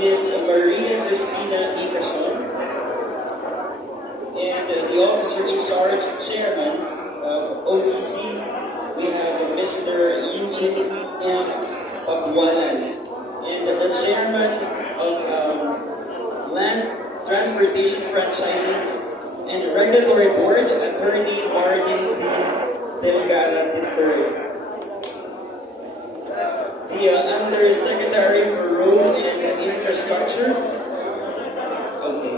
Ms. Maria Cristina Icason, and the officer in charge, chairman of OTC, we have Mr. Eugene M. Pagwalan, and the chairman of Land Transportation Franchising and Regulatory Board, Attorney Martin B. Delgara III. The Undersecretary for Road and Infrastructure. Okay.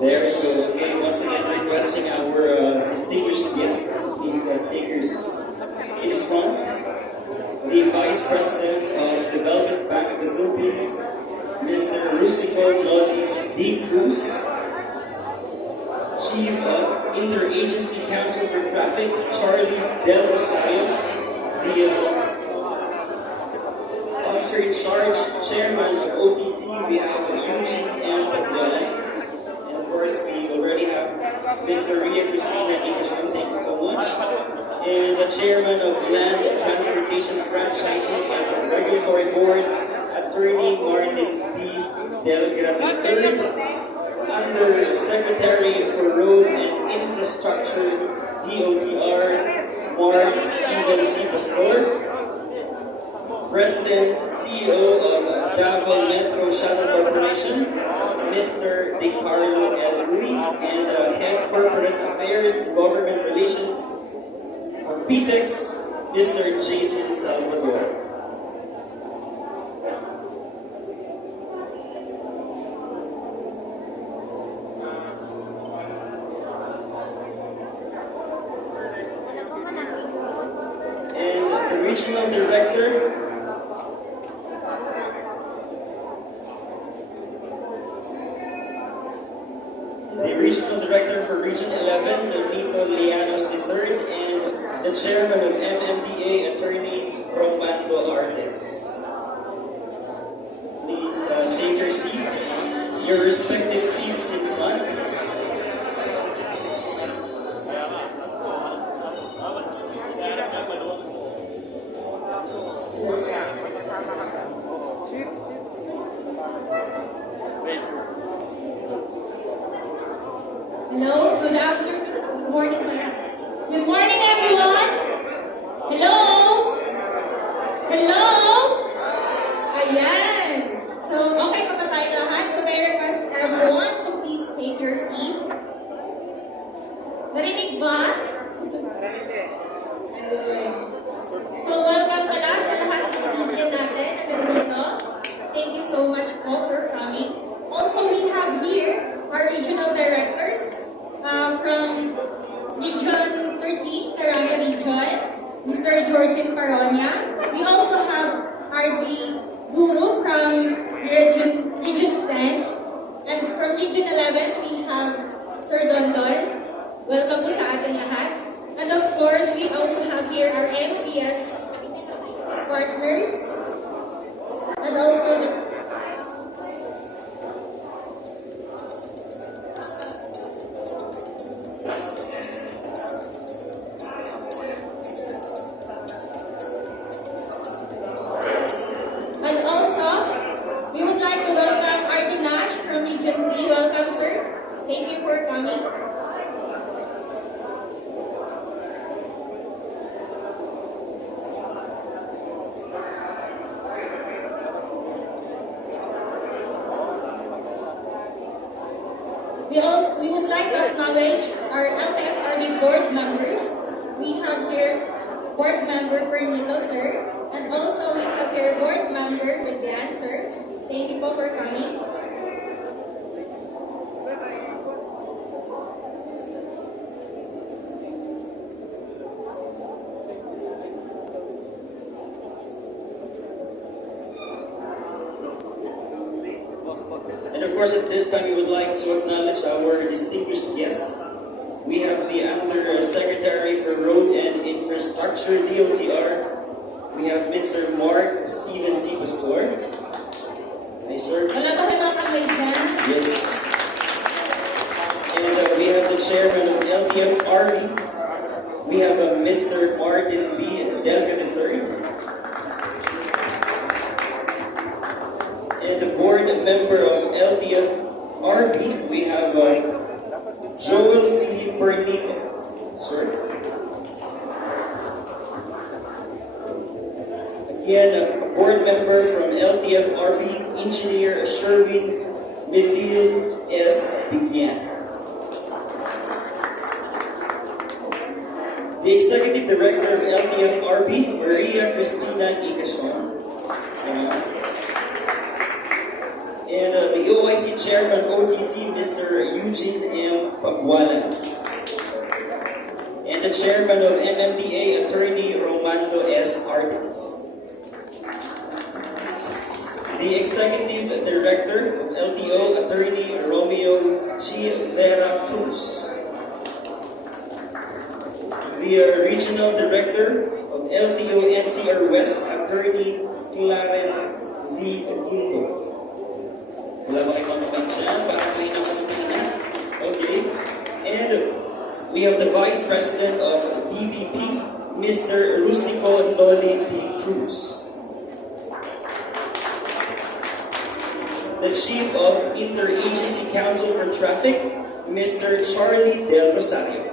There we go. Okay, once again requesting our distinguished guests to please take your seats in front. The Vice President of Development Bank of the Philippines, Mr. Rustico Lodi D. Cruz, Chief of Interagency Council for Traffic, Charlie Del Rosario, the Officer in Charge, Chairman of OTC, we have Eugene M. Pagwalan. We already have Ms. Maria Cristina Icason, thank you so much. And the Chairman of Land Transportation Franchising and Regulatory Board, Attorney Martin B. Delgara III. Under Secretary for Road and Infrastructure, DOTR, Mark Steven C. Pastor. President, CEO of Davao Metro Shuttle Corporation, Mr. DeCarlo L. Rui, and Head Corporate Affairs and Government Relations of PTEX, Mr. Jason Salvador. And the Regional Director, for Region 11, Nonito Lianos III, and the Chairman of MMDA, Attorney Romando Artes. Georgine Paronia. We also have RD Guru from Region 10. And from Region 11, we have Sir Dondon. Welcome po sa ating lahat. And of course, we also have here our MCS partners. And also the And also, we would like to welcome RD Nash from Region 3. Welcome, sir. Thank you for coming. We would like to acknowledge our LTFRD board members. We have here board member Pernito, sir. And also we have here board member Vivian, sir. Thank you po for coming. And of course, at this time, we would like to acknowledge our distinguished guest. We have the Undersecretary for Road and Infrastructure, DOTR. We have Mr. Mark Steven C. Pastor. Hi, sir. Wala ba kayo mga kamay dyan? Yes. And we have the Chairman of LTFRB. We have Mr. Martin B. Delga III. And the board member of LTFRB, we have Joel C. Pernito. Sir. Again, a board member from LTFRB, Engineer Sherwin Melil S. Bigyan. The Executive Director of LTFRB, Maria Cristina Ikason. And the OIC Chairman OTC, Mr. Eugene M. Pagwala. And the Chairman of MMDA, Attorney Romando S. Artes. The Executive Director of LTO, Attorney Romeo G. Vera Cruz. The Regional Director of LTO NCR West, Attorney Clarence V. Ginto. Wala ba kayo mga dyan? Parang may naman. Okay. And we have the Vice President of DBP, Mr. Rustico Noli P. Cruz. The Chief of Interagency Council for Traffic, Mr. Charlie Del Rosario.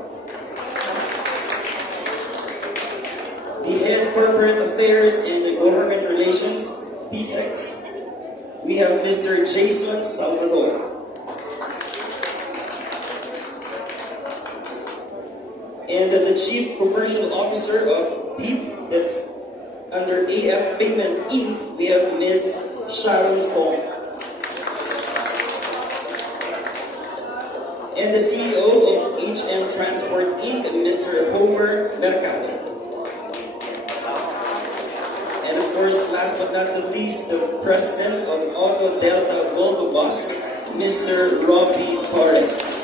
The Head Corporate Affairs and Government Relations, PTEX. We have Mr. Jason Salvador. And the Chief Commercial Officer of PEEP, that's under AF Payment Inc., we have Ms. Sharon Fong. And the CEO of HM Transport Inc., Mr. Homer Mercado. And of course, last but not the least, the President of Auto Delta Volvo Bus, Mr. Robbie Torres.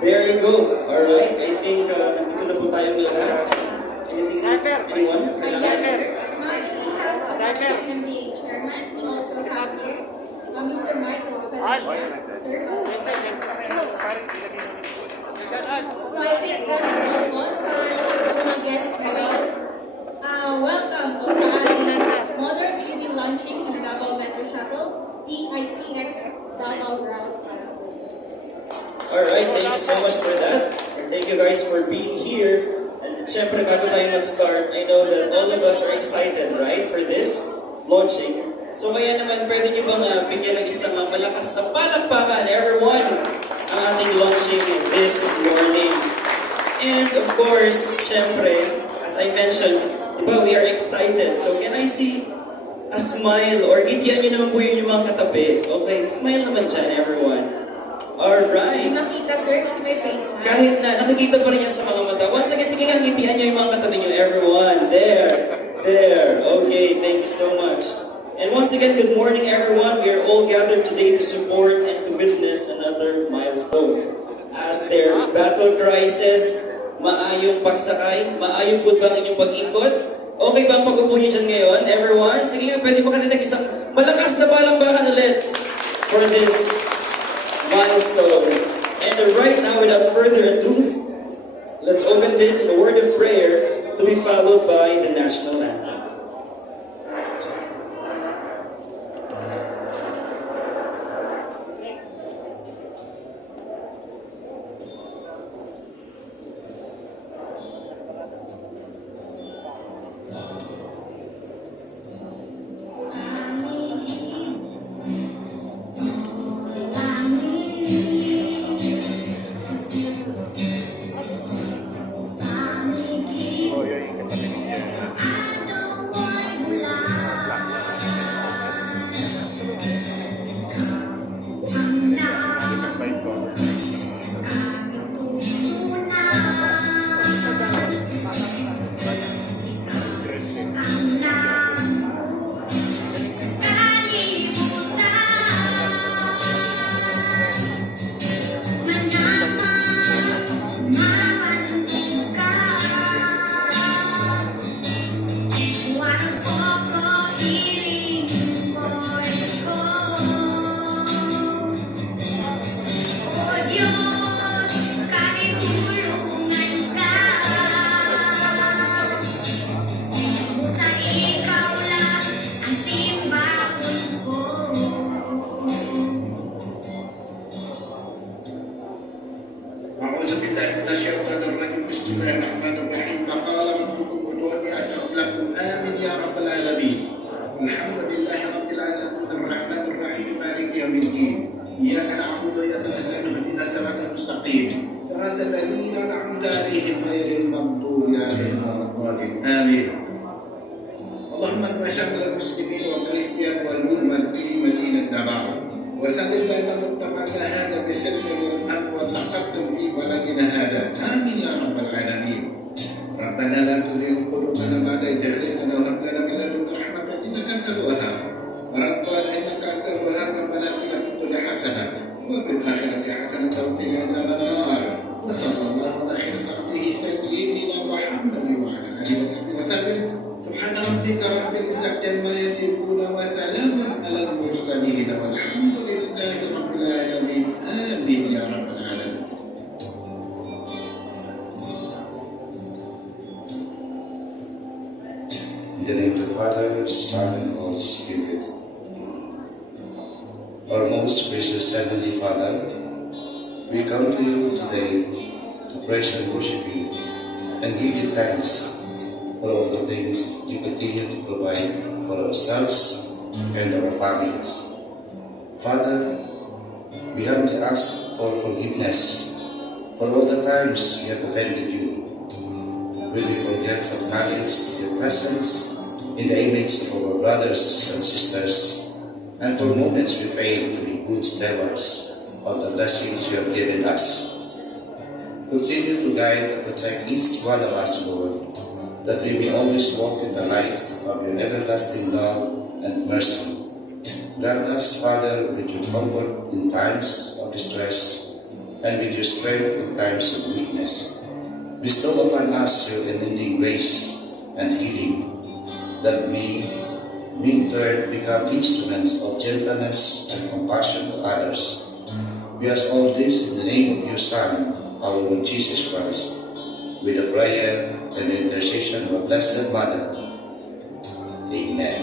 There you go. Alright, I think nandito na po tayong lahat. Anyone? Yes, sir. We have a MMDA chairman. We also have Mr. Michael Salina. Sir, go. So I think that's all po sa lahat ng mga guests ngayon. Welcome po sa ating Modern EV launching ng Davao Metro Shuttle, PITX Davao Route Transport. Alright, thank you so much for that. And thank you guys for being here. And syempre, bago tayo mag-start, I know that all of us are excited, right, for this launching. So kaya naman, pwede nyo bang bigyan ng isang malakas na palakpakan, everyone, ang ating launching this morning. And of course, syempre, as I mentioned, diba, we are excited. So can I see a smile? Or ngitian nyo naman po yun yung mga katabi. Okay, smile naman dyan, everyone. Alright. Hindi makita, sir, kasi may face mask. Kahit na, nakikita pa rin yan sa mga mata. Once again, sige nga, ngitian nyo yung mga katabi nyo. Everyone, there. Okay, thank you so much. And once again, good morning everyone. We are all gathered today to support and to witness another milestone. As their battle cry says, maayong pagsakay, maayong po ba ang inyong pag-ikot? Okay ba ang pag-upo nyo dyan ngayon, everyone? Sige nga, pwede ba kanilang isang malakas na palakpakan ulit for this milestone. And right now, without further ado, let's open this in a word of prayer to be followed by the national anthem. In the name of the Father, Son, and Holy Spirit. Our most gracious Heavenly Father, we come to you today to praise and worship you and give you thanks for all the things you continue to provide for ourselves and our families. Father, we humbly ask for forgiveness for all the times we have offended you. When we forget to acknowledge your presence in the image of our brothers and sisters, and for moments we fail to be good stewards of the blessings you have given us. Continue to guide and protect each one of us, Lord, that we may always walk in the light of your everlasting love and mercy. Grant us, Father, with your comfort in times of distress, and with your strength in times of weakness. Bestow upon us your unending grace and healing, that we in turn become instruments of gentleness and compassion to others. We ask all this in the name of your Son, our Lord Jesus Christ, with the prayer and the intercession of our Blessed Mother. Amen.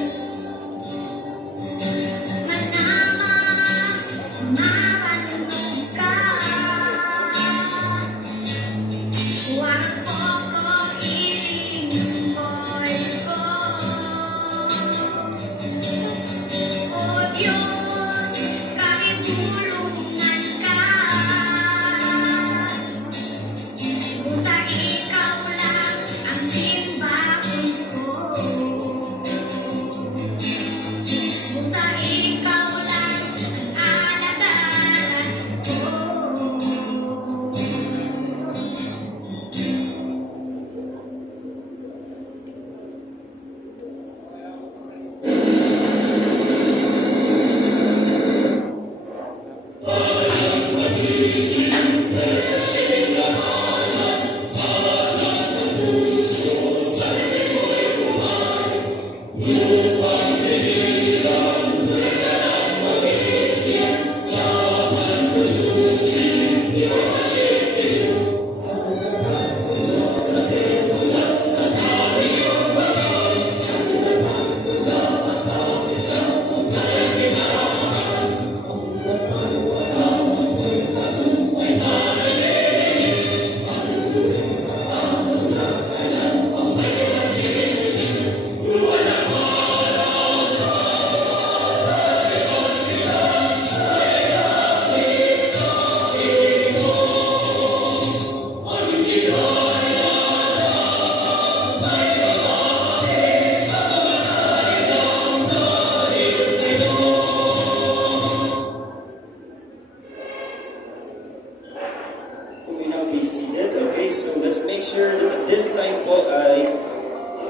seated. Okay, so let's make sure that at this time po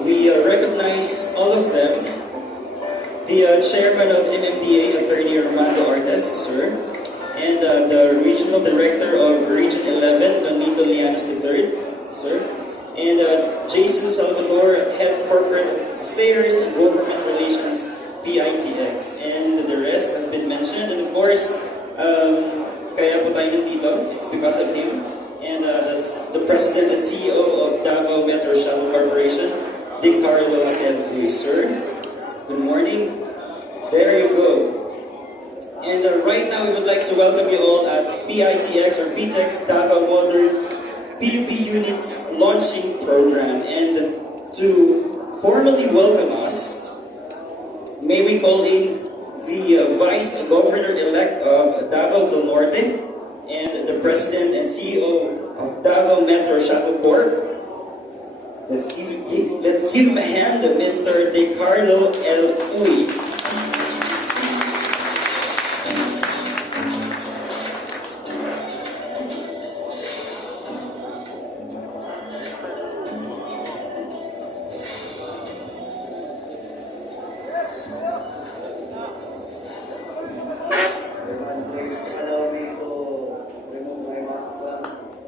we recognize all of them. The chairman of MMDA, Attorney Armando Artes, sir. And the regional director of Region 11, Nonito Lianos III, sir. And Jason Salvador, head corporate affairs and government relations, PITX. And the rest have been mentioned. And of course, kaya po tayo nandito, it's because of him. And that's the president and CEO of Davao Metro Shuttle Corporation, Dick Carlo L. Luis, sir. Good morning. There you go. And right now, we would like to welcome you all at PITX or PTEX Davao Modern PUB Unit Launching Program. And to formally welcome us, may we call in the Vice Governor-elect of Davao del Norte and the President and CEO of Davao Metro Shuttle Corp. Let's give him a hand, Mr. De Carlo L. Uy. Please allow me to remove my mask lang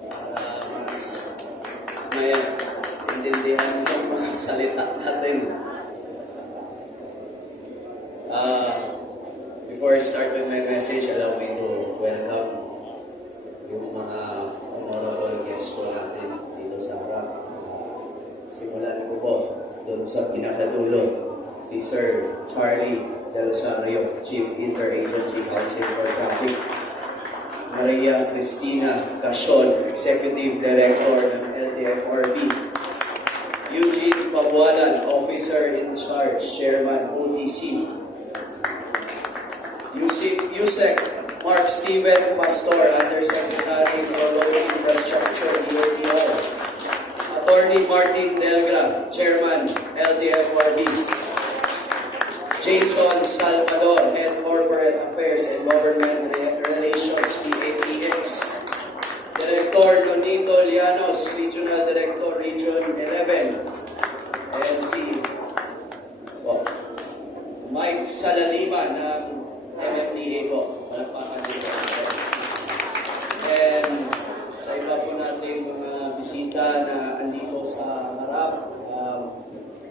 para mas may intindihan ng mga salita natin. Before I start with my message, allow me to welcome yung mga honorable guests po natin dito sa harap. Simulan ko po doon sa pinakadulo, si Sir Charlie Del Rosario, Chief Interagency Council for Traffic. Maria Cristina Casion, Executive Director ng LTFRB. Eugene Pabualan, Officer in Charge, Chairman OTC. Yusek Mark Steven Pastor, Undersecretary for Road Infrastructure, DOTR. Attorney Martin Delgra, Chairman, LTFRB. Jason Salvador, Head Corporate Affairs and Government Relations, PATX. Director Nonito Lianos, Regional Director, Region 11. And si Mike Salalima ng MMDA po. Palakpakan dito. And sa iba po natin mga bisita na andito sa harap,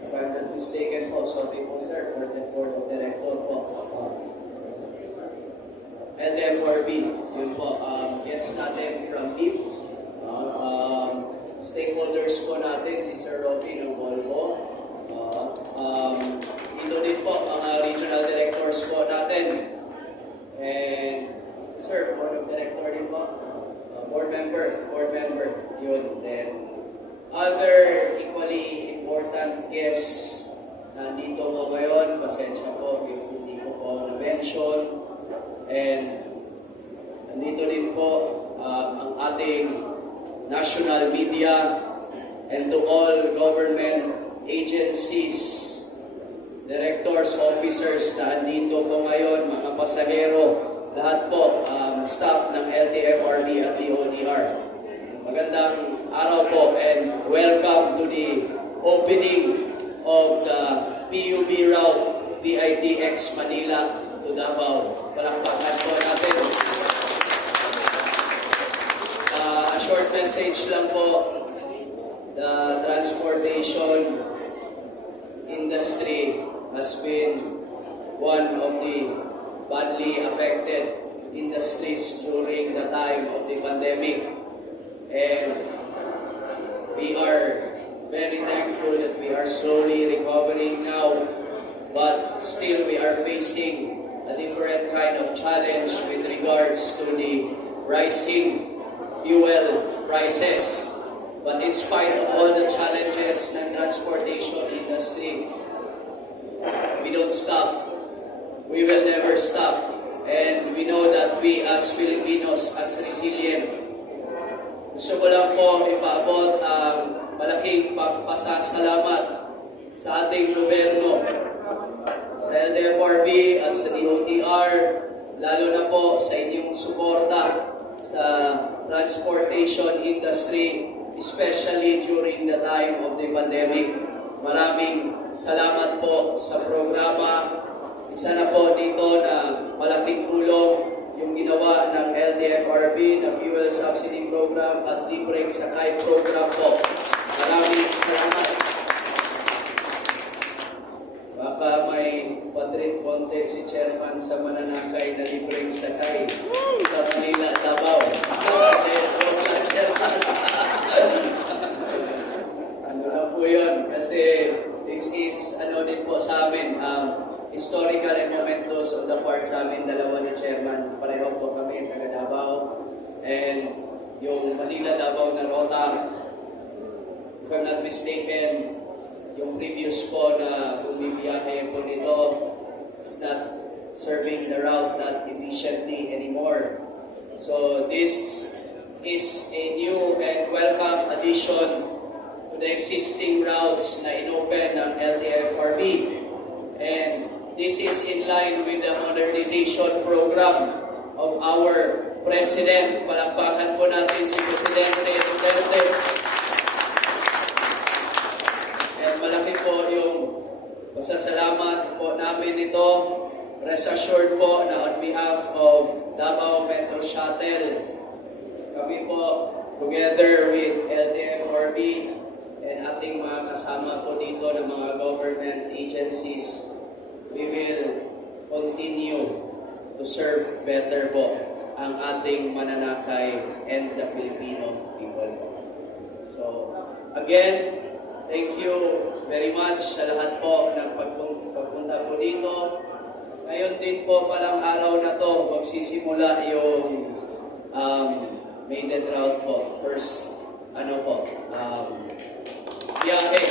if I'm not mistaken po, sorry po sir, for the Board of Director po. And FRB, yun po, guest natin from BIP. Stakeholders po natin, si Sir Robby ng Volvo. Dito din po, mga regional directors po natin. And sir, Board of Director din po. Board member, yun. Then, other equally important guests na dito po ngayon, pasensya po if hindi ko po na-mention. And nandito din po ang ating national media and to all government agencies, directors, officers na andito po ngayon, mga pasahero, lahat po, staff ng LTFRB at DOTR. Magandang araw po and welcome to the opening of the PUB route PITX Manila to Davao. Palakpakan po natin. A short message lang po. The transportation industry has been one of the badly affected industries during the time of the pandemic. And we are very thankful that we are slowly recovering now, but still we are facing a different kind of challenge with regards to the rising fuel prices. But in spite of all the challenges ng transportation industry, we don't stop. We will never stop. And we know that we as Filipinos, as resilient, gusto ko lang po ipaabot ang malaking pagpasasalamat sa ating gobyerno, sa LTFRB at sa DOTR, lalo na po sa inyong suporta sa transportation industry, especially during the time of the pandemic. Maraming salamat po sa programa. Isa na po dito na malaking tulong yung ginawa ng LTFRB na fuel subsidy program at libreng sakay program po. Maraming salamat. Baka may patrit konti si Chairman sa mananakay na libreng sakay sa Manila, Davao. Chairman. Ano na po yun? Kasi this is ano din po sa amin, historical and momentous on the part sa amin, dalawa ni Chairman. Pareho po kami, taga Davao. And yung Manila-Davao na rota, if I'm not mistaken, yung previous po na bumibiyahe po nito is not serving the route that efficiently anymore. So this is a new and welcome addition to the existing routes na inopen ng LTFRB. And this is in line with the modernization program of our President. Palakpakan po natin si Presidente Duterte. And malaki po yung pasasalamat po namin nito. Rest assured po na on behalf of Davao Metro Shuttle, kami po together with LTFRB and ating mga kasama po dito ng mga government agencies, we will continue to serve better po ang ating mananakay and the Filipino people. So, again, thank you very much sa lahat po ng pagpunta po dito. Ngayon din po palang araw na to, magsisimula yung maiden route po. First, biyahe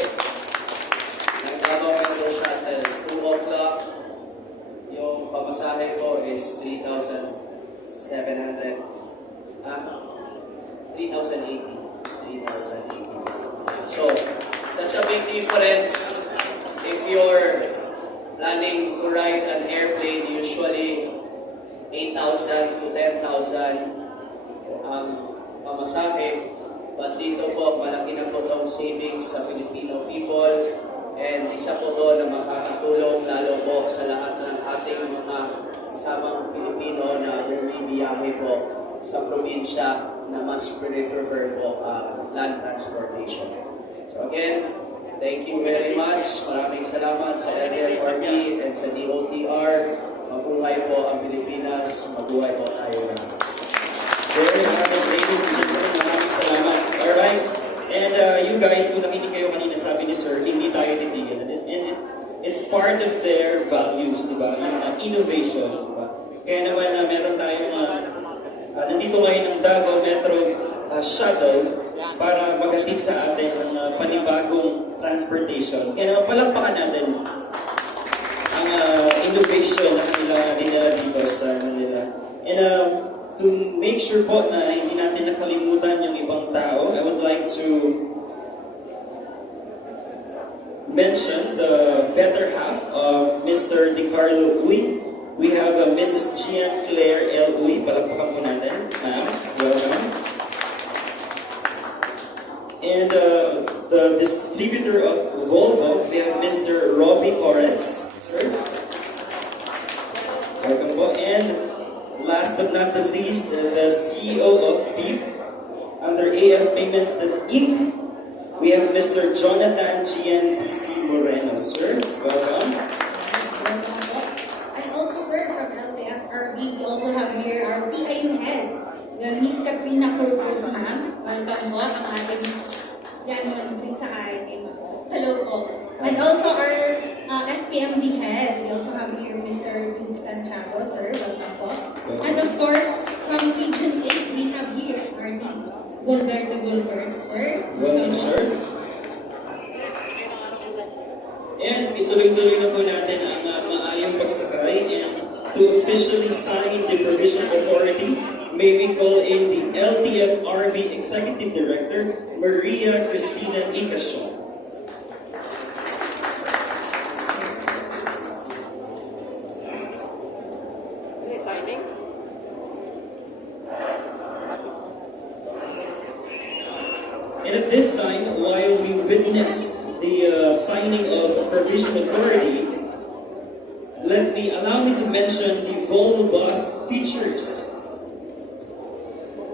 ng Davao Metro Shuttle, 2 o'clock. Yung pamasahe ko is 3,700. 3,080. So, that's a big difference. If you're planning to ride an airplane, usually 8,000 to 10,000 ang pamasahe. But dito po, malaki na po itong savings sa Filipino people. And isa po to na makakatulong lalo po sa lahat ng ating mga kasamang Pilipino na bumibiyahe po sa probinsya na mas prefer po land transportation. So again, thank you very much. Maraming salamat sa LTFRB and sa DOTR. Mabuhay po ang Pilipinas. Mabuhay po tayo na. There you have it, ladies and gentlemen. Maraming salamat. Alright? And you guys, kung nakinig kayo kanina, sabi ni Sir, hindi tayo titigil. And it's part of their values, di ba? Yung innovation, di ba? Kaya naman meron tayong nandito ngayon ng Davao Metro Shuttle para maghatid sa atin ng panibagong transportation. Kaya naman palakpakan natin ang innovation na kanila dinala dito sa Manila. And to make sure po na hindi natin nakalimutan yung ibang tao, I would like to mention the better half of Mr. DiCarlo Uy. We have Mrs. Gian Claire L. Uy. Palakpakan po natin. Ma'am, welcome. And the distributor of Volvo, we have Mr. Robbie Torres. Sir, welcome po. And last but not the least, the CEO of BEEP under AF Payments Inc. We have Mr. Jonathan GNDC Moreno. Sir, welcome. And also, sir, from LTFRB, we also have here our PIU head, the Miss Katrina Corpus, ma'am. Welcome po, ang ating yan bring sa akin. Hello po. And also our FPMD head, we also have here Mr. Dude Santiago, sir. Welcome po. And of course, from Region 8, we have here our Gilberto Gilbert, sir. Welcome, sir. And ituloy-tuloy na po natin ang maayong pagsakay. And to officially sign the Provisional Authority, may we call in the LTFRB Executive Director, Maria Cristina Icasio. And at this time, while we witness the signing of Provision Authority, allow me to mention the Volvo Bus features.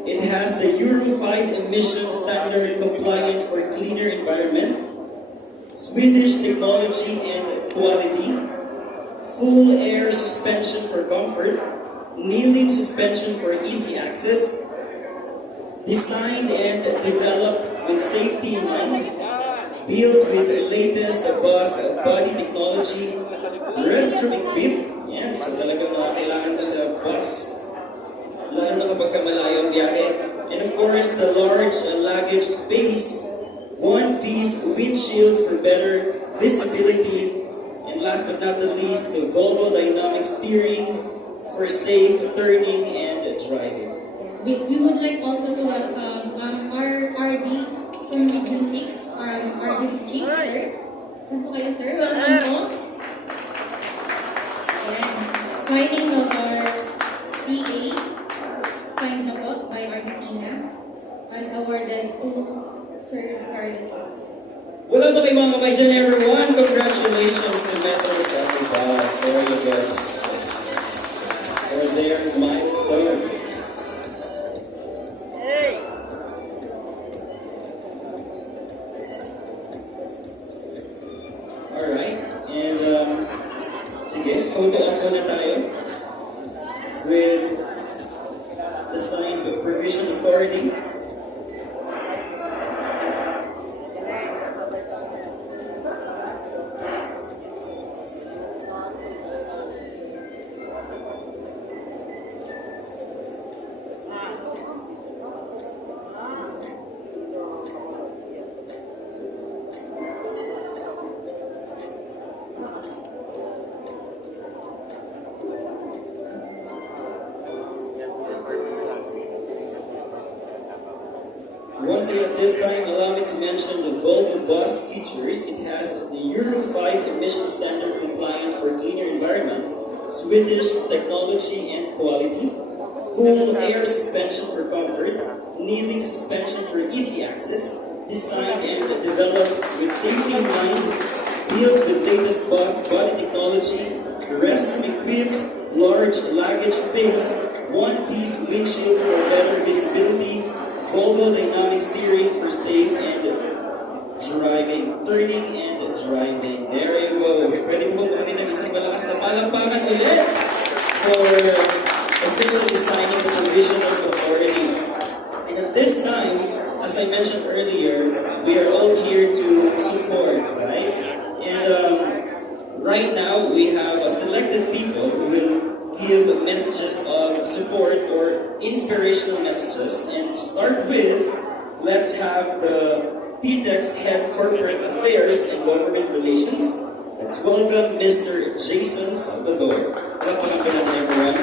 It has the Euro 5 emission standard compliant for cleaner environment, Swedish technology and quality, full air suspension for comfort, kneeling suspension for easy access, designed and developed with safety in mind, built with the latest bus body technology, restroom equipped. Yan, so talagang mga kailangan ko sa bus. Lalo na kapag malayo ang biyahe. And of course, the large luggage space, one-piece windshield for better visibility, and last but not the least, the Volvo dynamic steering for safe turning and driving. We would like also to welcome our RD from Region 6, RD Chief, sir. Saan po kayo, sir? Welcome po. Ayan. Signing of our PA, signed na po by RD Tina, and awarded to Sir Ricardo. Wala ba kayong mga kamay dyan, everyone? Congratulations to Metro Traffic Bus. There you go. For their milestone. Alright, and sige, photo up muna tayo with the sign of Provision Authority. Once again, at this time, allow me to mention the Volvo Bus features. It has the Euro 5 emission standard compliant for cleaner environment, Swedish technology and quality, full air suspension for comfort, kneeling suspension for easy access, designed and developed with safety in mind, built with latest bus body technology, restroom equipped, large luggage space, one-piece windshield for better visibility, Volvo dynamic steering for safe and driving, turning and driving. There you go. Pwede mo kunin ng isang malakas na palakpakan ulit for officially signing the Provision of Authority. And at this time, as I mentioned earlier, we are all here to support, right? And right now, we have selected people who will give messages of support or inspirational messages. And to start with, let's have the PTEX Head Corporate Affairs and Government Relations. Let's welcome Mr. Jason Salvador. Welcome to everyone.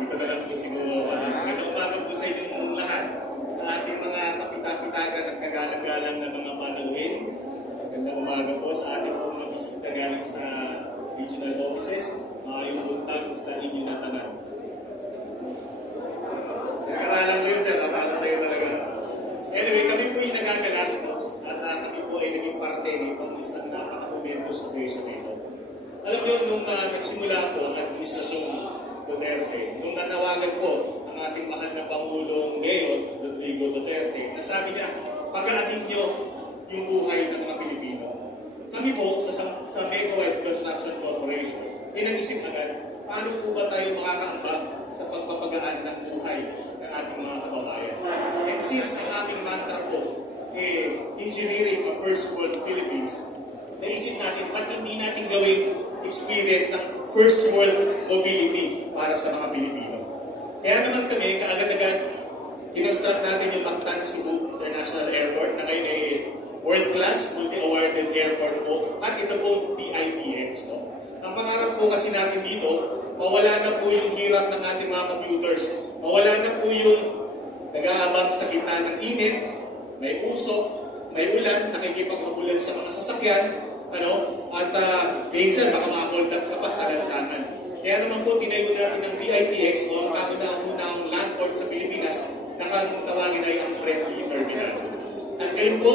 Dito na lang po siguro. Magandang umaga po sa inyong lahat. Sa ating mga kapita-pitagan at kagalang-galang na mga panaluhin. Magandang umaga po sa ating mga bisita galing sa regional offices. Yung buntag sa inyo na tanan. Nagkaralan ko yun, sir. Para sa'yo talaga. Anyway, kami po yung nagagalak. At kami po ay naging parte nitong isang napaka-momentous occasion nito. Alam niyo, nung nagsimula po ang administrasyong Duterte, nung nanawagan po ang ating mahal na Pangulong ngayon, Rodrigo Duterte, nasabi niya, pag-aatin niyo yung buhay ng mga Pilipino. Kami po sa Mega White Construction Corporation, nag-isip agad, paano po ba tayo makakaambag sa pagpapagaan ng buhay ng ating mga kababayan? And since ang aming mantra po, engineering a first world Philippines, naisip natin, ba't hindi natin gawin experience ng first world mobility para sa mga Pilipino? Kaya naman kami, kaagad-agad, kinonstruct natin yung Mactan Cebu International Airport na ngayon ay world-class, multi-awarded airport po, at ito po PIPX. No? Ang pangarap po kasi natin dito, mawala na po yung hirap ng ating mga commuters, mawala na po yung nag-aabang sa gitna ng init, may usok, may ulan, nakikipaghabulan sa mga sasakyan, at minsan baka ma-hold up ka pa sa lansangan. Kaya naman po, tinayo natin ng PITX o ang kauna-unang land port sa Pilipinas na kung tawagin ay ang friendly terminal. At ngayon po,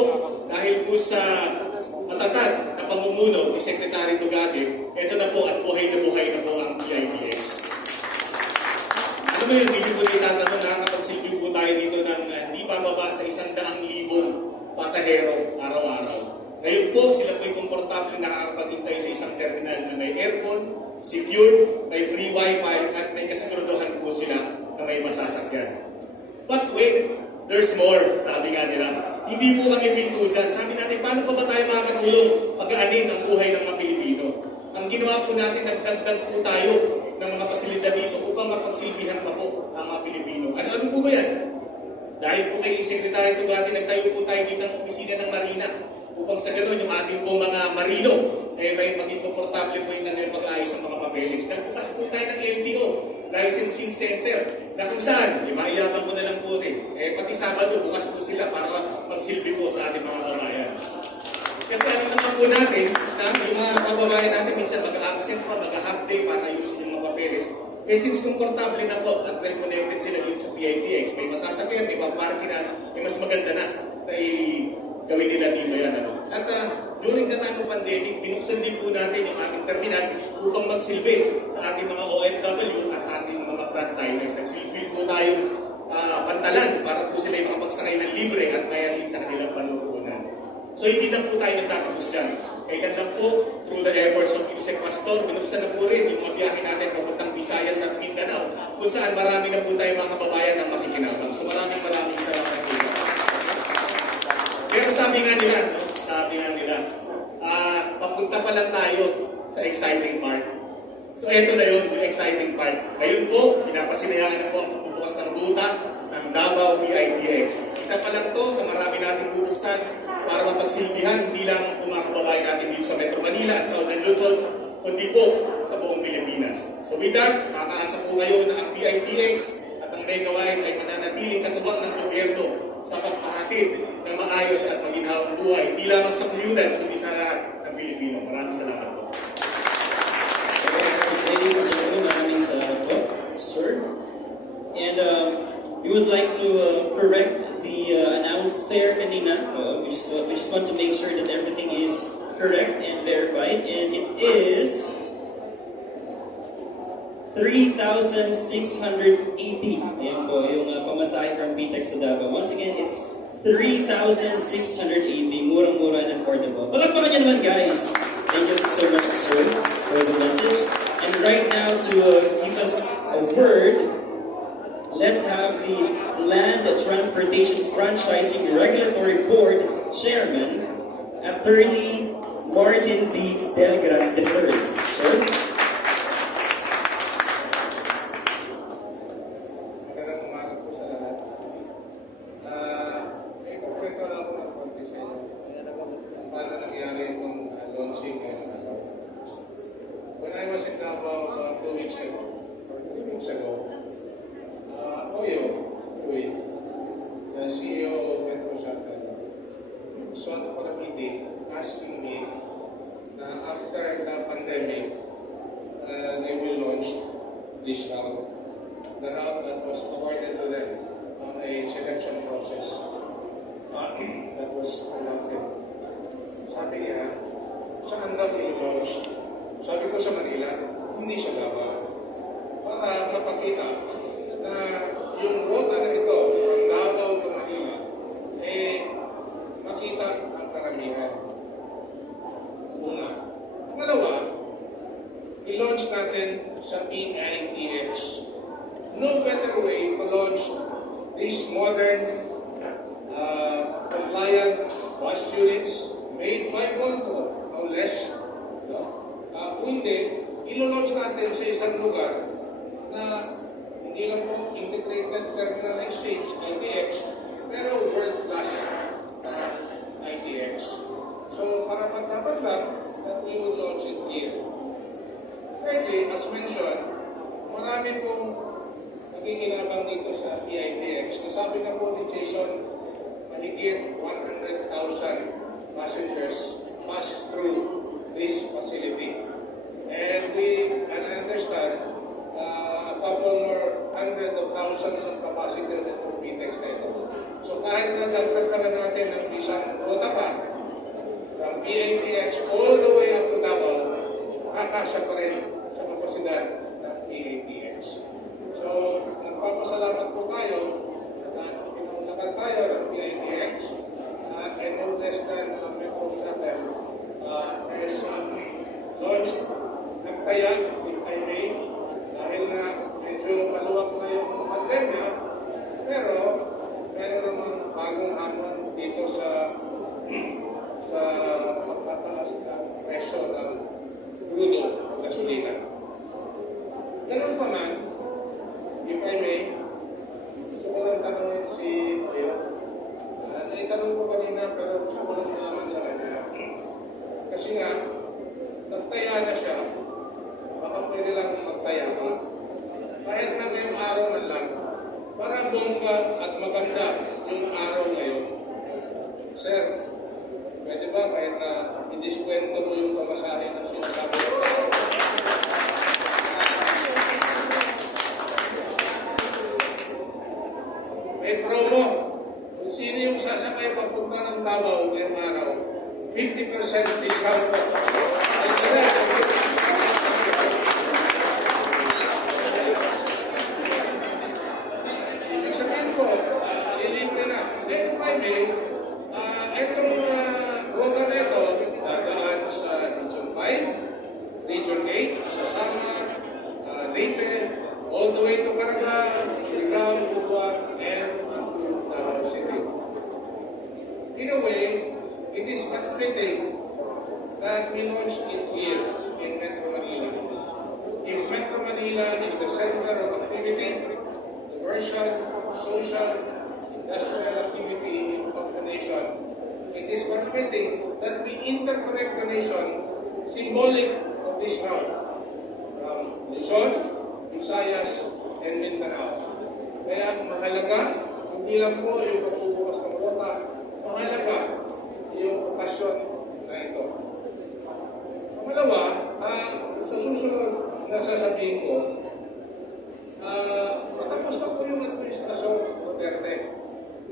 dahil po sa matatag na pamumuno ni Secretary Dugate, ito na po at buhay na po ang PITX. Ano mo yun, hindi po na itatanong na nakakapagsilbi po tayo dito ng hindi bababa sa 100,000 pasahero araw-araw. Ngayon po, sila po'y komportable nakakapaghintay sa isang terminal na may aircon, secured, may free wifi, at may kasiguraduhan po sila na may masasakyan. But wait, there's more, sabi nga nila. Hindi po kami pinto dyan. Sabi natin, paano pa ba tayo makakatulong pag-aanin ang buhay ng mga Pilipino? Ang ginawa po natin, nagdagdag po tayo ng mga pasilidad dito upang mapagsilbihan pa po ang mga Pilipino. Ano po ba yan? Dahil po kay Secretary Dugate, nagtayo po tayo dito ng opisina ng Marina upang sa gano'n yung ating po mga marino may maging komportable po yung kanilang pag-ayos ng mga papeles. Nagbukas po tayo ng LTO, Licensing Center, na kung saan, maiyabang ko na lang po rin. Pati Sabado, bukas po sila para magsilbi po sa ating mga kababayan. Kasi alam naman po natin na yung mga kababayan natin minsan mag-absent pa, mag-half day para ayusin yung mga papeles. Since komportable na po at well-connected sila dun sa PITX, may masasakyan, may paparking na, may mas maganda na gawin nila dito yan. At during the time of pandemic, binuksan din po natin yung ating terminal upang magsilbi sa ating mga OFW at ating mga frontliners. Nagsilbi po tayong pantalan para po sila yung makapagsakay ng libre at mayalin sa kanilang panurunan. So hindi na po tayo nagtatapos dyan. Kaya gandang po, through the efforts of Yusek Pastor, binuksan na po rin yung mga biyahe natin papuntang Visayas at Mindanao, kung saan marami na po tayo mga kababayan ang makikinabang. So maraming salamat po. Pero sabi nga nila, papunta pa lang tayo sa exciting part. So eto na yun, yung exciting part. Ngayon po, pinapasinayaan na po ang pagbubukas ng ruta ng Davao PITX. Isa pa lang to sa marami nating bubuksan para mapagsilbihan hindi lang ang mga kababayan natin dito sa Metro Manila at Southern Luzon, kundi po sa buong Pilipinas. So with that, makakaasa po kayo na ang PITX at ang Megawain ay mananatiling katuwang ng gobyerno sa pagpahatid ng maayos at maginhawang buhay, hindi lamang sa komunidad, kundi sa lahat ng Pilipino. Maraming salamat po. Ladies and gentlemen, maraming salamat po, sir. And we would like to correct the announced fare kanina. We just want to make sure that everything is correct and verified. And it is 3,680. Ayan po, yung pamasahe from BTEC sa Davao. Once again, it's 3,680. Murang-mura and affordable. Palakpakan niyo naman, guys. Thank you so much, sir, for the message. And right now, to give us a word, let's have the Land Transportation Franchising Regulatory Board Chairman, Attorney Martin D. Delgrat III. Sir? Magandang umaga po sa lahat. May kukwento lang ako ng konti sa inyo. Paano nangyari itong launching ngayon? When I was in Davao about 2 weeks ago, or 3 weeks ago, Oyo, the CEO of Metro Shuttle, sought for a meeting asking me na after the pandemic, they will launch this route. The route that was awarded to them on a selection process that was conducted. Sabi niya, saan daw i-launch? Sabi ko sa Manila, hindi siya Davao. Para mapakita na yung ruta na ito, from Davao to Manila, makita ang karamihan. Una. Pangalawa, i-launch natin sa PITX. No better way to launch these modern compliant bus units made by Volvo, no less. Kundi, ilo-launch natin sa isang lugar na hindi lang po integrated terminal exchange, ITX, pero world-class ITX. So, para pagdapat lang, that we will launch it here. Thirdly, as mentioned, marami pong nakikinabang dito sa PITX. Nasabi na po ni Jason, mahigit 100,000 passengers pass through this facility. And I understand Ganun pa man, if I may, gusto ko lang tanongin si Leo. Naitanong ko kanina pero gusto ko lang naman sa kanya. Kasi nga, nagtaya na siya, baka pwede lang magtaya pa. Kahit na ngayong araw man lang, para bongga at maganda yung araw ngayon. Sir, pwede ba kahit na i-diskwento mo yung pamasahe ng sinasabi ko? May promo. Kung sino yung sasakay papunta ng Davao ngayong araw, 50% discount po. Ibig sabihin po, lilibre na. Then, if I may, itong ruta na ito, dadaan sa Region 5, Region 8, sa Samar, Leyte, all the way to Caraga, Surigao, Butuan, and to Davao City. In a way, it is fitting that we launched it here in Metro Manila. If Metro Manila is the center of activity, commercial, social, industrial activity of the nation, it is fitting that we interconnect the nation, symbolic of this route, from Luzon, Visayas, and Mindanao. Kaya mahalaga, hindi lang po yung pagbubukas ng ruta, mahalaga yung okasyon na ito. Pangalawa, sa susunod na sasabihin ko, matapos na po yung administrasyon Duterte,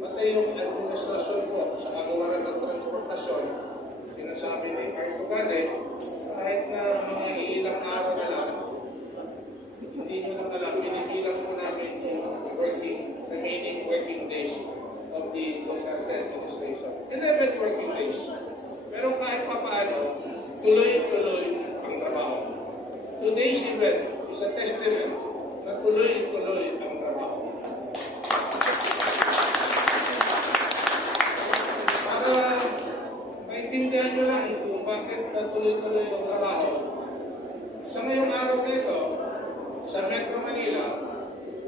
pati yung administrasyon ko sa kagawaran ng transportasyon, sinasabi ni Arto Gade, kahit na mga ilang araw na lang, hindi nyo lang alam, pinipilang po namin yung remaining working days of the Duterte administration. 11 working days. Pero kahit pa paano, tuloy-tuloy ang trabaho. Today's event is a testament na tuloy-tuloy ang trabaho. Para maintindihan nyo lang kung bakit na tuloy-tuloy ang trabaho. Sa ngayong araw na ito, sa Metro Manila,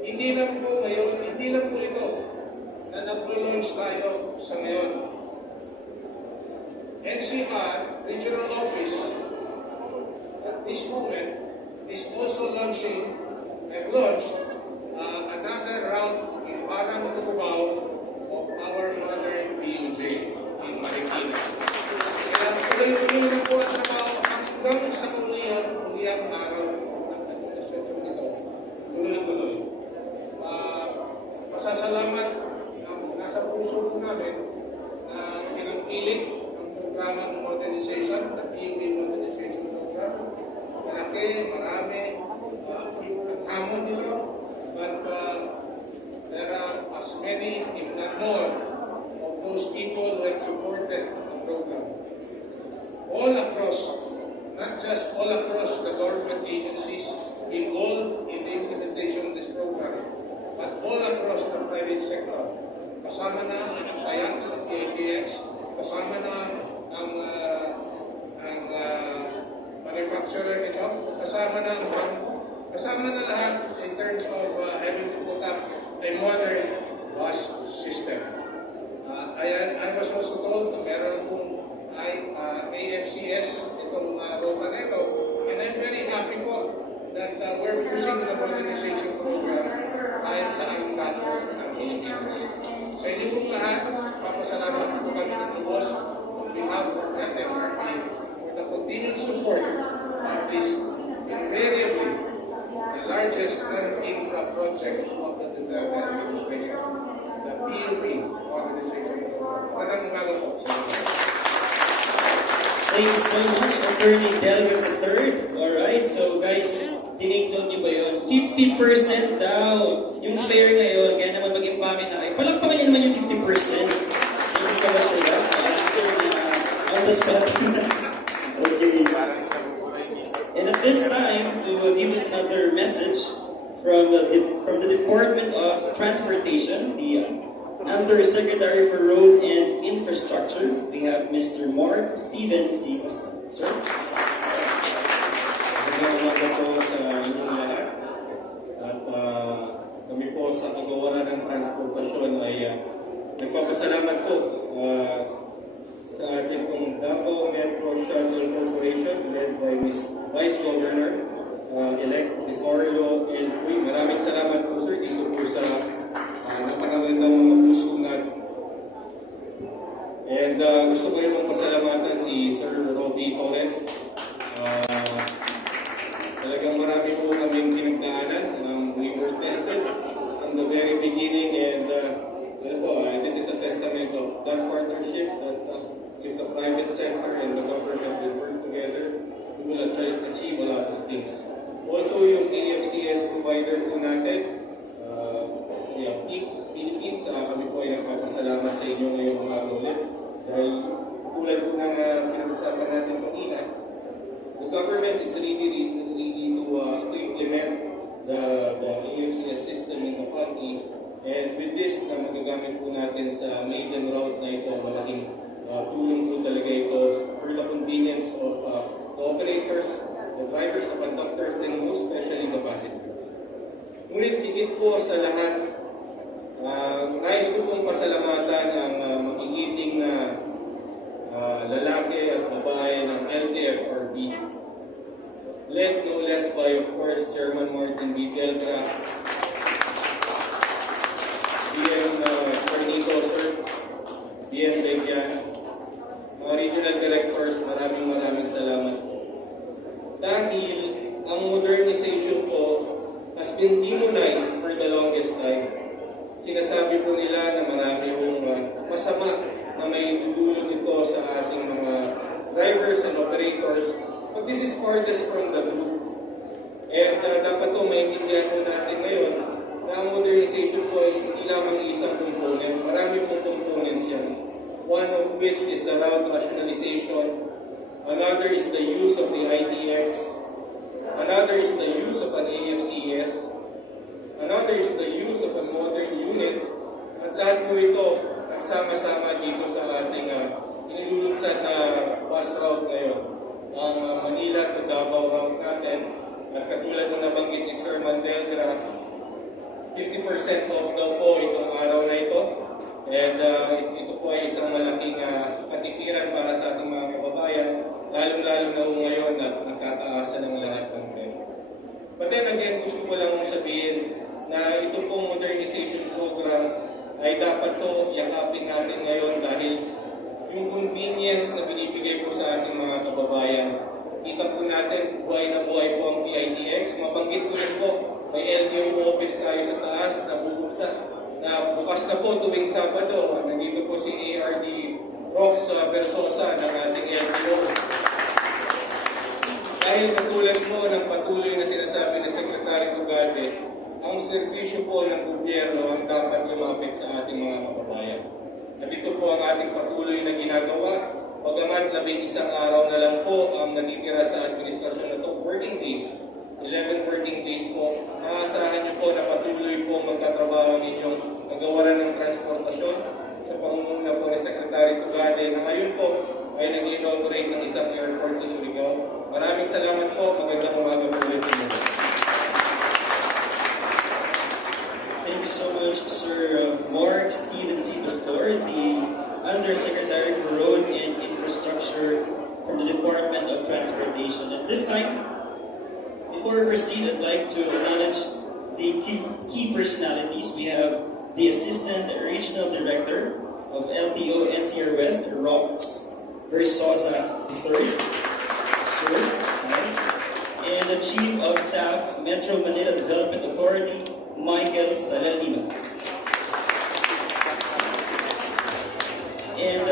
hindi lang po ito na nag-launch tayo sa ngayon. NCR Regional Office at this moment is also launching and launched another route in Parang Tucubao of our mother PUJ in Marikina. Kaya tuloy-tuloy na po ang trabaho hanggang sa uliyang araw ng administrasyon nito. Tuloy-tuloy. Masasalamat na nasa puso po namin na pinagpilit ang programa ng modernization, ng PUB modernization program. Malaki, marami, at hamon nito. But there are as many, if not more, of those people who have supported the program. All across, not just all across the government agencies involved in the implementation of this program, but all across the private sector. Kasama na ang Tayang sa PATX, kasama na ang manufacturer nito, kasama na ang bangko, kasama na lahat in terms of having to put up a modern bus system. I was also told na meron pong AFCS itong ruta na ito, and I'm very happy po that we're pushing the modernization program kahit saan kanto ng Pilipinas. Sa inyo pong lahat, papasalamat po kami ng lubos on behalf of FMRP for the continued support of this invariably the largest infra project of the Duterte administration, the PUP modernization program. Magandang umaga po. Thank you so much, Attorney Delvin III. Alright, so guys, tinignan niyo ba yun? 50% daw yung fare ngayon, kaya naman mag-impake na kayo. Palakpakan niyo naman yung 50%. Thank you so much for that. Sir, on the spot. Okay. And at this time, to give us another message from the Department of Transportation, the Undersecretary for Road and Infrastructure, we have Mr. Mark Steven C. Pascal. Sir? Magandang umaga po sa inyong lahat. De Corlo, and maraming salamat po sir dito po sa napakagandang mga pusunat. And gusto ko rin pong pasalamatan si Sir Robbie Torres. Talagang marami po kaming pinagdaanan. We were tested from the very beginning, and this is a testament of that partnership that if the private sector and the government will work together, we will achieve a lot of things. Also, yung AFCS provider po natin, si Peak Philippines, kami po ay nagpapasalamat sa inyo ngayong umaga ulit. Dahil tulad po ng pinag-usapan natin kanina, the government is really to implement the AFCS system in the country. And with this, na magagamit po natin sa maiden route na ito, malaking tulong po talaga ito for the convenience of the operators, the drivers, the conductors, and most especially the passengers. Ngunit higit po sa lahat, nais ko pong pasalamatan ang magigiting na lalaki at babae ng LTFRB. Led no less by, of course, Chairman Martin B. Deltra, BM Cornito, sir, BM Begyan, mga regional directors, maraming salamat. Dahil ang modernization po has been demonized for the longest time. Sinasabi po nila na marami yung masama na may dudulong ito sa ating mga drivers and operators. But this is farthest from the truth. And dapat to maintindihan po natin ngayon na ang modernization po ay hindi lamang isang component. Marami pong components yan. One of which is the route rationalization. Another is the use of the ITX. Another is the use of an AFCS. Another is the use of a modern unit. At lahat po ito nagsama-sama dito sa ating inilulunsad na bus route ngayon. Ang Manila to Davao route natin. At katulad ng nabanggit ni Chairman Delgra, 50% off daw po itong araw na ito. And ito po ay isang malaking katipiran para sa ating mga kababayan, lalong-lalo na ngayon at nagkataasa ng lahat ng presyo. But then again, gusto ko lang sabihin na ito pong modernization program ay dapat to yakapin natin ngayon dahil yung convenience na binibigay po sa ating mga kababayan, kita po natin, buhay na buhay po ang PITX. Mabanggit ko rin po, may LTO office tayo sa taas na bubuksan. Na bukas na po tuwing Sabado. Nandito po si ARD Rox Versosa ng ating LTO. Dahil katulad mo ng patuloy na sinasabi ng Secretary Tugade, ang serbisyo po ng gobyerno ang dapat lumapit sa ating mga kababayan. At ito po ang ating patuloy na ginagawa. Bagamat 11 araw na lang po ang natitira sa administrasyon na ito, working days, 11 working days po, maaasahan niyo po na patuloy po magkatrabaho ninyong kagawaran ng transportasyon sa pangunguna po ni Secretary Tugade na ngayon po ay nag-inaugurate ng isang airport sa Surigao. Maraming salamat po. Magandang umaga po ulit. Thank you so much, Sir Mark Steven C. Pastor, the Undersecretary for Road and Infrastructure from the Department of Transportation. At this time, before we proceed, I'd like to acknowledge the key personalities. We have the Assistant Regional Director of LTO NCR West, Rox Versosa III, Sir, and the Chief of Staff, Metro Manila Development Authority, Michael Salalima. And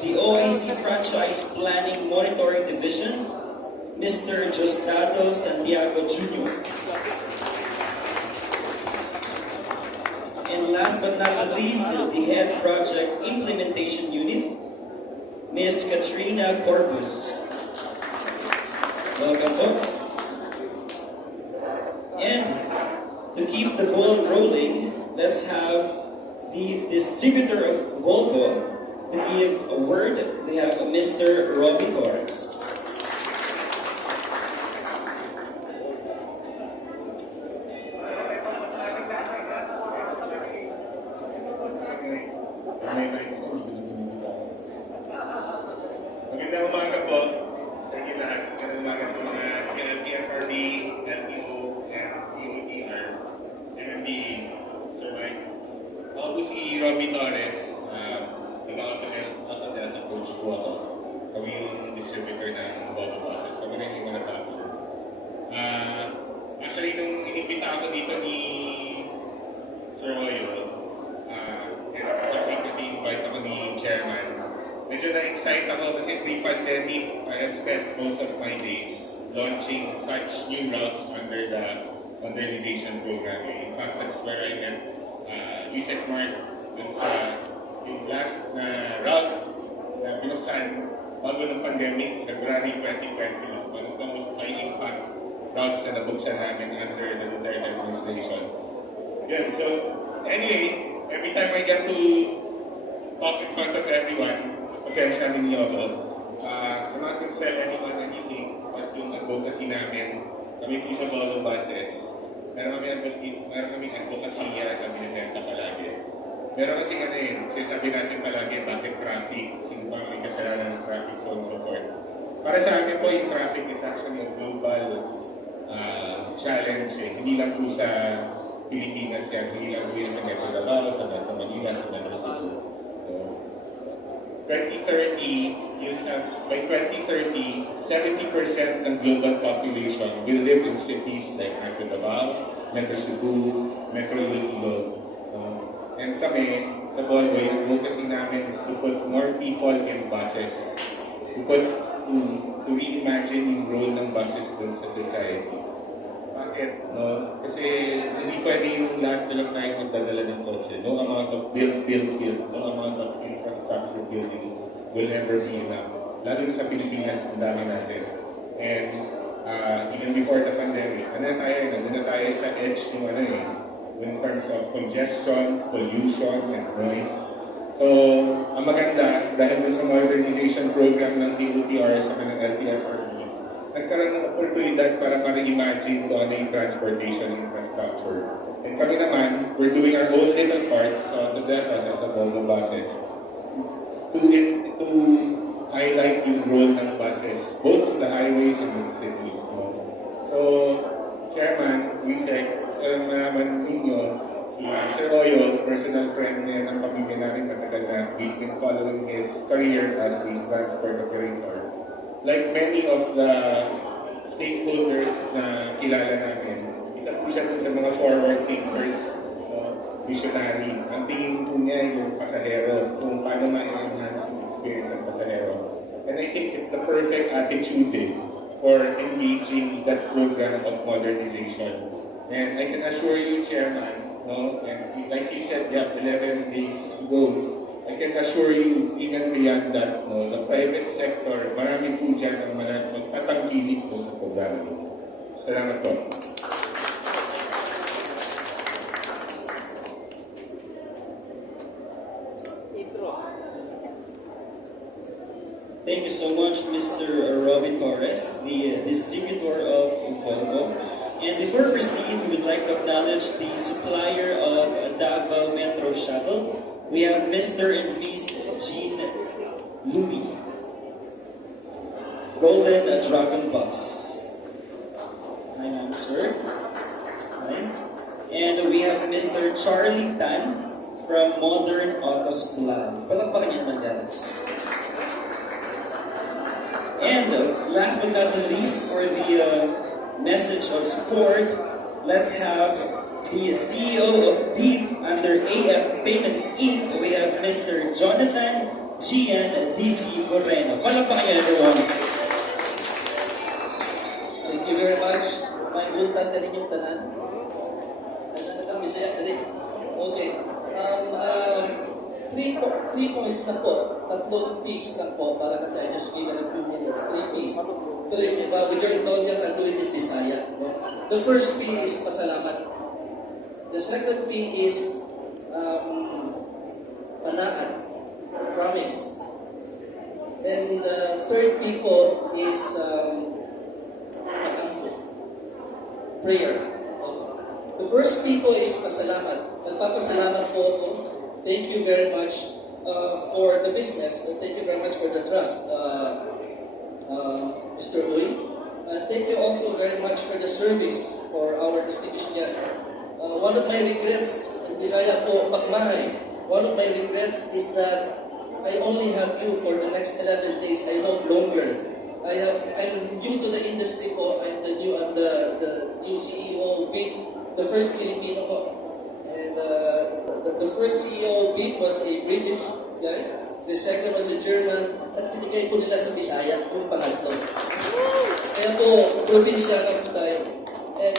the OIC Franchise Planning Monitoring Division, Mr. Jostado Santiago Jr. And last but not the least, the Head Project Implementation Unit, Ms. Katrina Corpus. Welcome po. And to keep the ball rolling, let's have the distributor of Volvo to give a word. We have Mr. Robbie Torres. Magandang umaga po sa inyo lahat. Magandang umaga po mga LTFRB, LTO, inimbita ako dito ni Sir Oyo, and subsequently invite ako ni Chairman. Medyo na-excite ako kasi pre-pandemic, I have spent most of my days launching such new routes under the modernization program. In fact, that's where I met Yusek Mark dun sa yung last na route na binuksan bago ng pandemic, February 2020, one of the most high impact routes na nabuksan namin under the Duterte administration. Yan, so anyway, every time I get to talk in front of everyone, pasensya ninyo ako. I'm not going to sell anyone anything, but yung advocacy namin, kami po sa Volvo Buses, meron kami advocacy na binibenta palagi. Meron kasi sinasabi natin palagi, bakit traffic, sino pa may kasalanan ng traffic, so on and so forth. Para sa amin po, yung traffic is actually a global challenge. Hindi lang po sa Pilipinas yan, hindi lang po yan sa Metro Davao, sa Metro Manila, sa Metro Cebu. So, 2030, by 2030, 70% ng global population will live in cities like Metro Davao, Metro Cebu, Metro Iloilo. And kami, sa Volvo, yung advocacy namin is to put more people in buses. To reimagine yung role ng buses dun sa society. Bakit? No? Kasi hindi pwede yung lahat na lang tayo magdadala ng kotse. No amount of build. No amount of infrastructure building will never be enough. Lalo na sa Pilipinas, ang dami natin. And even before the pandemic, nandun na tayo sa edge yung in terms of congestion, pollution, and noise. So, ang maganda, dahil dun sa modernization program ng DOTR sa kanang LTFRB, nagkaroon ng oportunidad para ma-reimagine kung ano yung transportation infrastructure. And kami naman, we're doing our own little part sa Autodepas as a Volvo Buses to highlight yung role ng buses, both in the highways and in cities. No? So, Chairman, Yusek, so malaman ninyo, si Sir Oyo, personal friend niya ng pamilya namin matagal na, we've been following his career as a transport operator. Like many of the stakeholders na kilala namin, isa po siya dun sa mga forward thinkers, visionary. Ang tingin po niya yung pasahero, kung paano ma-enhance yung experience ng pasahero. And I think it's the perfect attitude for engaging that program of modernization. And I can assure you, Chairman, no, and like you said, you have 11 days to go. I can assure you, even beyond that, no, the private sector, marami po dyan ang magtatangkilik po sa programa. Salamat po. Thank you so much, Mr. Robin Torres, the distributor of Volvo. And before we proceed, we would like to acknowledge the supplier of Davao Metro Shuttle. We have Mr. and Ms. Jean Louis. Golden Dragon Bus. Hi, ma'am, sir. Hi. And we have Mr. Charlie Tan from Modern Auto Supply. Palakpakan yan, Mandalas. And last but not the least, for the message of support, let's have the CEO of DEEP under AF Payments Inc. We have Mr. Jonathan Gian DC Moreno. Palakpakan yan, everyone. Thank you very much. May buntag ka din yung tanan. Ano na kami saya? Dali. Okay. Three points na po. Tatlong piece na po para kasi I just given a few minutes. 3 piece. With your indulgence, I'll do it in Bisaya. The first P is pasalamat. The second P is panaan. Promise. And the third P po is prayer. The first P po is pasalamat. Nagpapasalamat po ako. Thank you very much for the business. Thank you very much for the trust, Mr. Uy. Thank you also very much for the service for our distinguished guest. One of my regrets, in Bisaya po, pagmahay, one of my regrets is that I only have you for the next 11 days. I hope longer. I'm new to the industry po. I'm the new CEO of BIP, the first Filipino po. And the first CEO of BIP was a British guy. The second was a German. At binigay po nila sa Bisaya yung pangatlo. Kaya po, probinsya na po tayo. And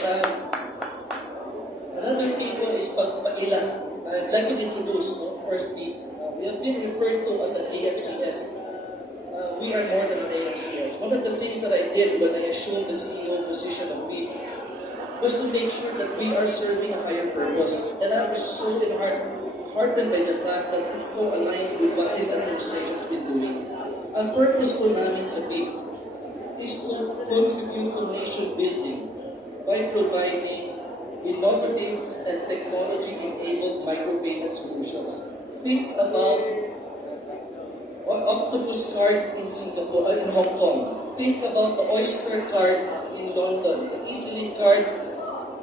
another people is pagpaila. I'd like to introduce first BIP. We have been referred to as an AFCS. We are more than an AFCS. One of the things that I did when I assumed the CEO position of BIP was to make sure that we are serving a higher purpose. And I was so heartened by the fact that it's so aligned with what this administration has been doing. Ang purpose po namin sa BIP is to contribute to nation building by providing innovative and technology-enabled micropayment solutions. Think about Octopus card in Singapore, in Hong Kong. Think about the Oyster card in London, the EasyLink card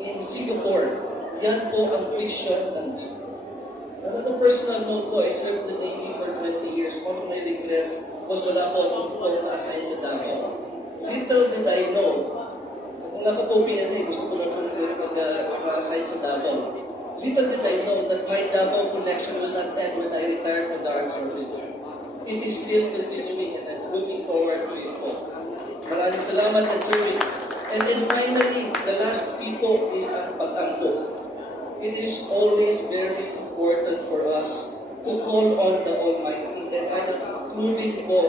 in Singapore. Yan po ang vision ng BIP. Another personal note po, I served the Navy for 20 years. One of my regrets was wala po akong na-assign sa Davao. Little did I know, wala ko po PNA, gusto ko lang po mag-assign sa Davao. Little did I know that my Davao connection will not end when I retire from the armed service. It is still continuing and I'm looking forward to it po. Maraming salamat and serving. And then finally, the last people is ang pag-angko. It is always very important for us to call on the Almighty. And I am including po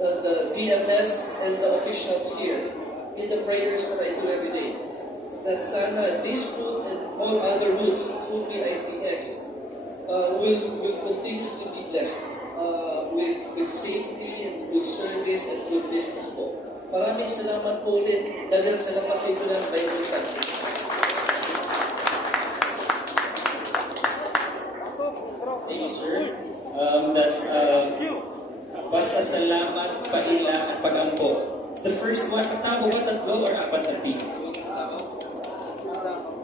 the DMS and the officials here in the prayers that I do every day. That sana this route and all other routes through PIPX will continuously be blessed with safety and good service and good business po. Maraming salamat po ulit. Dagang salamat po ito lang by the time. Thank you, sir. That's pasasalamat, paila, at pagampo. The first one, tama ba tatlo or apat na P?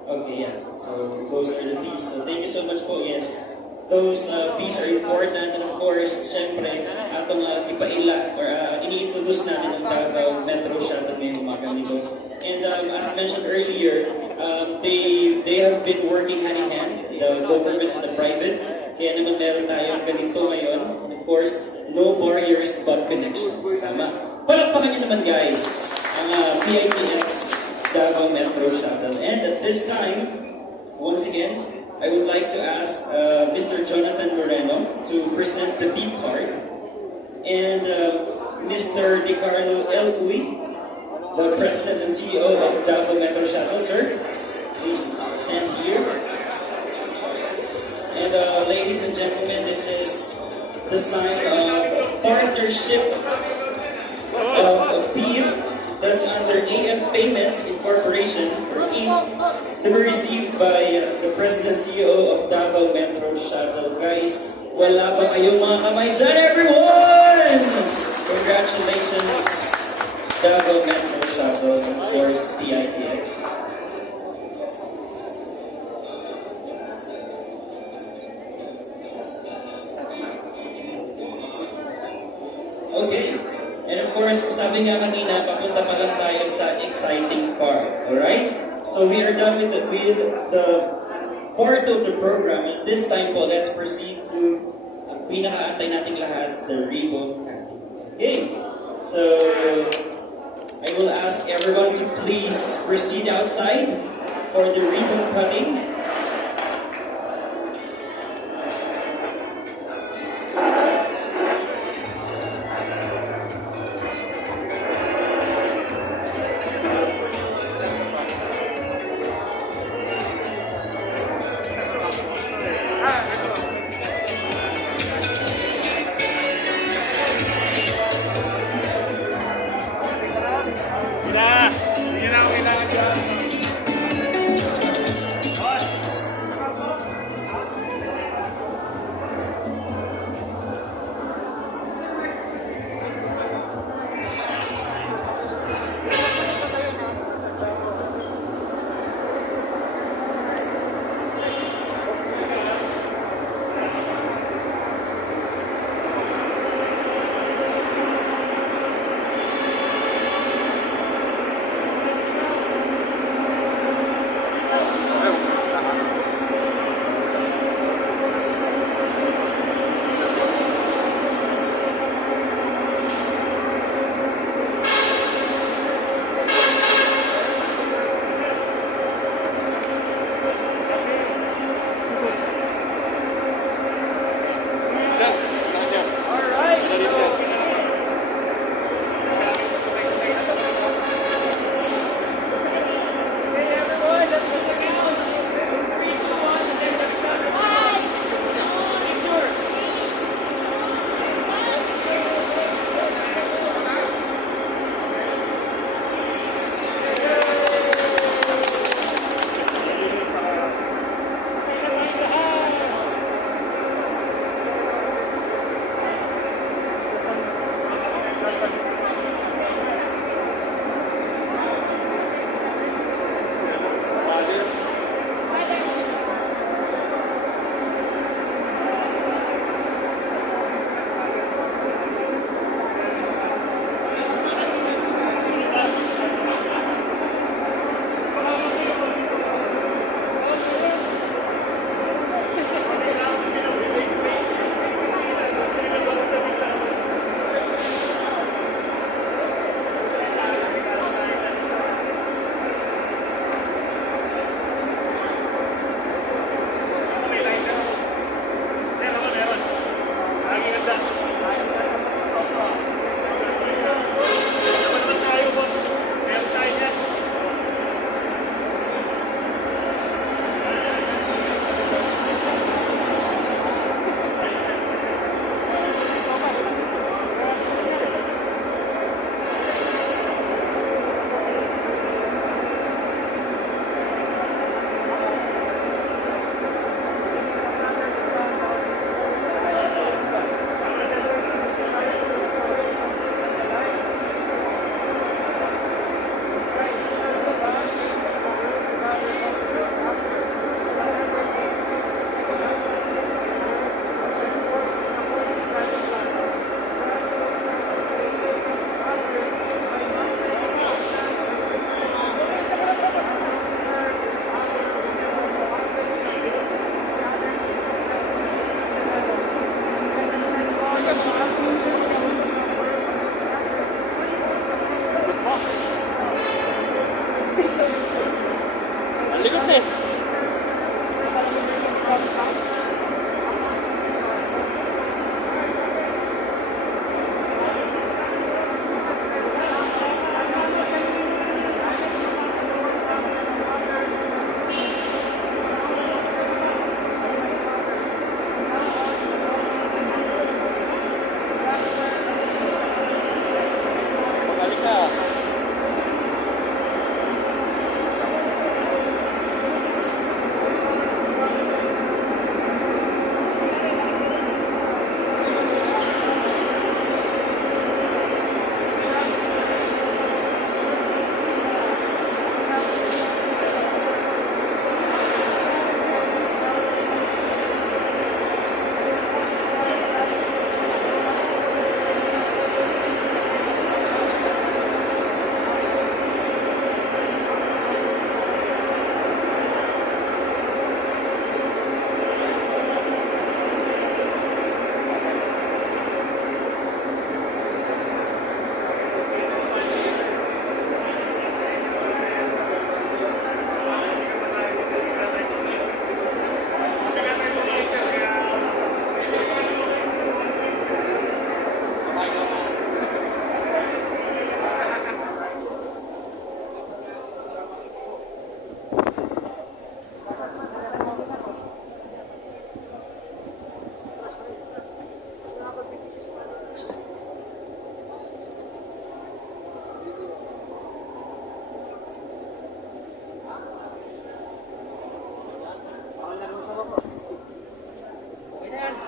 Okay, yeah. So those are the P's. So thank you so much po. Yes, those P's are important. And of course, syempre, atong ipaila or ini-introduce natin ang Davao Metro Shuttle ngayong umaga nito. And as mentioned earlier, they have been working hand in hand, the government and the private. Kaya naman meron tayong ganito ngayon. And of course, no barriers but connections. Tama? Palakpakan niyo naman guys ang PITX Davao Metro Shuttle. And at this time, once again, I would like to ask Mr. Jonathan Moreno to present the beat card. And Mr. DiCarlo L. Uy, the President and CEO of Davao Metro Shuttle. Sir, please stand here. And ladies and gentlemen, this is the sign of partnership of PIP that's under AF Payments Incorporation, or Inc., to be received by the President CEO of Davao Metro Shuttle. Guys, wala pa kayong mga kamay dyan, everyone! Congratulations, Davao Metro Shuttle, and of course, PITX. Okay. And of course, sabi nga kanina, papunta pa lang tayo sa exciting part. Alright? So we are done with the part of the program. And this time po, let's proceed to ang pinakaantay nating lahat, the ribbon cutting. Okay? So, I will ask everyone to please proceed outside for the ribbon cutting.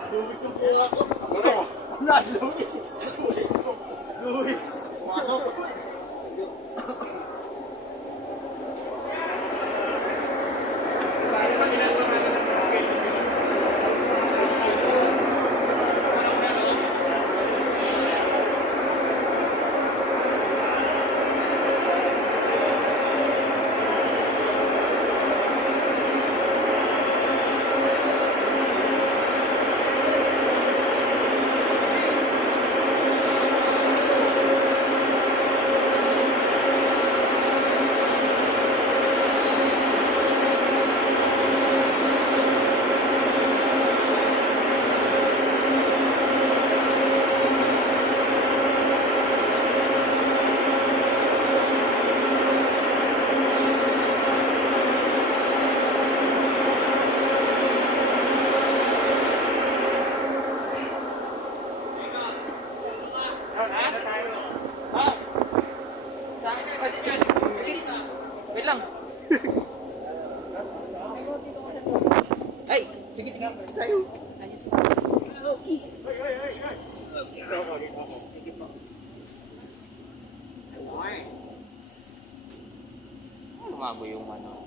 Luis ang buha ko. Luis. Luis. Pasok. Wait lang. Ay, sige, tingnan. Tayo. Okay. Lumago yung ano.